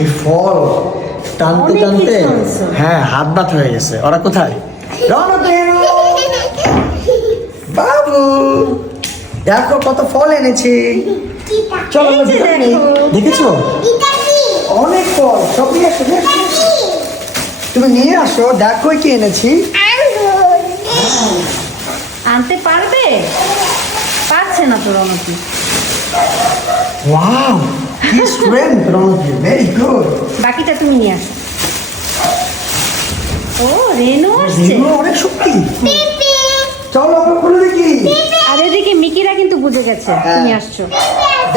এই ফল টানতে টানতে হ্যাঁ হাত বাত হয়ে গেছে। ওরা কোথায়? বাবু দেখো কত ফল এনেছি। চলো। দেখেছ? অনেক ফল সব নিয়ে আসো। তুমি নিয়ে আসো দেখো কি এনেছি। আনতে পারবে? পারছে না তো রণতি ওয়াও! কি স্ট্রেংথ রণতেরু ভেরি গুড বাকিটা তুমি নিয়ে আসো। ও রেনু আসছে? এগুলো অনেক শক্তি। চলো আমরা খুলে দেখি। আর এদিকে মিকিরা কিন্তু বুঝে গেছে হ্যাঁ। তুমি আসছো।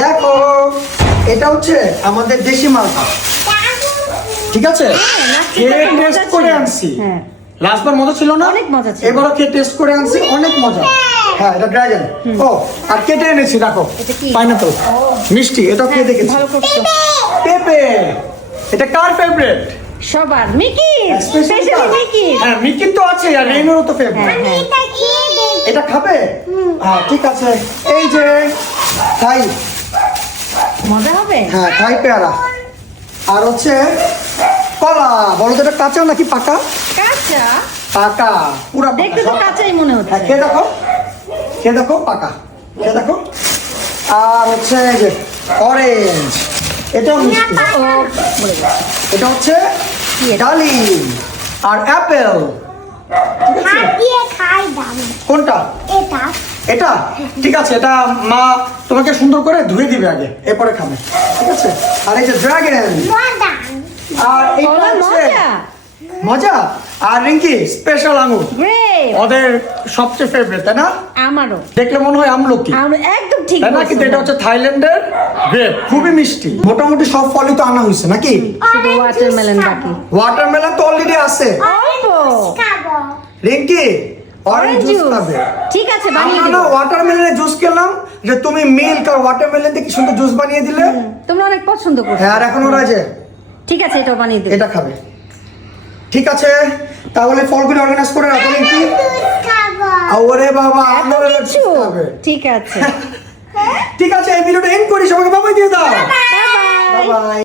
দেখো এটা হচ্ছে আমাদের দেশি মালটা ঠিক আছে? নাচতে খেয়ে টেস্ট করে ছিল। আনছি। হ্যাঁ। লাস্টবার মজা ছিল না? অনেক মজা ছিল। এবারও খেয়ে টেস্ট করে আনছি অনেক মজা। হ্যাঁ এটা ড্রাগন ও আর কেটে এনেছি দেখো পাইনাপল মিষ্টি এটা খেয়ে হ্যাঁ, দেখেছি পেঁপে! এটা কার ফেভারিট সবার। মিকি! Specially Mickey. হ্যাঁ মিকির তো আছে আর রেনুরও তো ফেভারিট হ্যাঁ হ্যাঁ। এটা খাবে? হ্যাঁ ঠিক আছে। এই যে থাই। মজা হবে? হ্যাঁ থাই পেয়ারা। আর হচ্ছে কলা। বলো তো এটা কাঁচা নাকি পাকা? কাঁচা? পাকা। পুরা দেখতে তো কাঁচাই মনে হচ্ছে। হ্যাঁ খেয়ে দেখো। খেয়ে দেখো পাকা। খেয়ে দেখো। আর হচ্ছে যে অরেঞ্জ এটাও মিষ্টি। এটা হচ্ছে এটা? ডালিম। আর অ্যাপেল দিয়ে খাই দাম কোনটা? এটা। এটা? ঠিক আছে এটা মা তোমাকে সুন্দর করে ধুয়ে দিবে আগে এরপরে খাবে। ঠিক আছে? আর এই যে ড্রাগন আর এইটা হচ্ছে মজা? আর রিঙ্কি স্পেশাল আঙুর। ওদের সবচেয়ে ফেভারিট তাই না? আমারও। দেখলে মনে হয় আমলকি। একদম ঠিক তাই না? কিন্তু এটা হচ্ছে থাইল্যান্ডের গ্রেপ খুবই মিষ্টি। মোটামুটি সব ফলই তো আনা হয়েছে নাকি? শুধু ওয়াটারমেলন বাকি। ওয়াটারমেলন তো অলরেডি আছে। রিঙ্কি অরেঞ্জ জুস খাবে। ঠিক আছে বানিয়ে আমরা না ওয়াটারমেলনের জুস খেলাম যে তুমি মিল্ক আর ওয়াটারমেলন দিয়ে কি সুন্দর জুস বানিয়ে দিলে? তোমরা অনেক পছন্দ করছ। হ্যাঁ আর এখন ওরা যে ঠিক আছে এটা বানিয়ে দেবো। এটা খাবে। ঠিক আছে? তাহলে ফলগুলো অর্গানাইজ করে রাখো কি আরে ওরে বাবা ঠিক আছে। ঠিক আছে এই ভিডিওটা এন্ড করি সবাইকে বাবাই দিয়ে দাও। বাই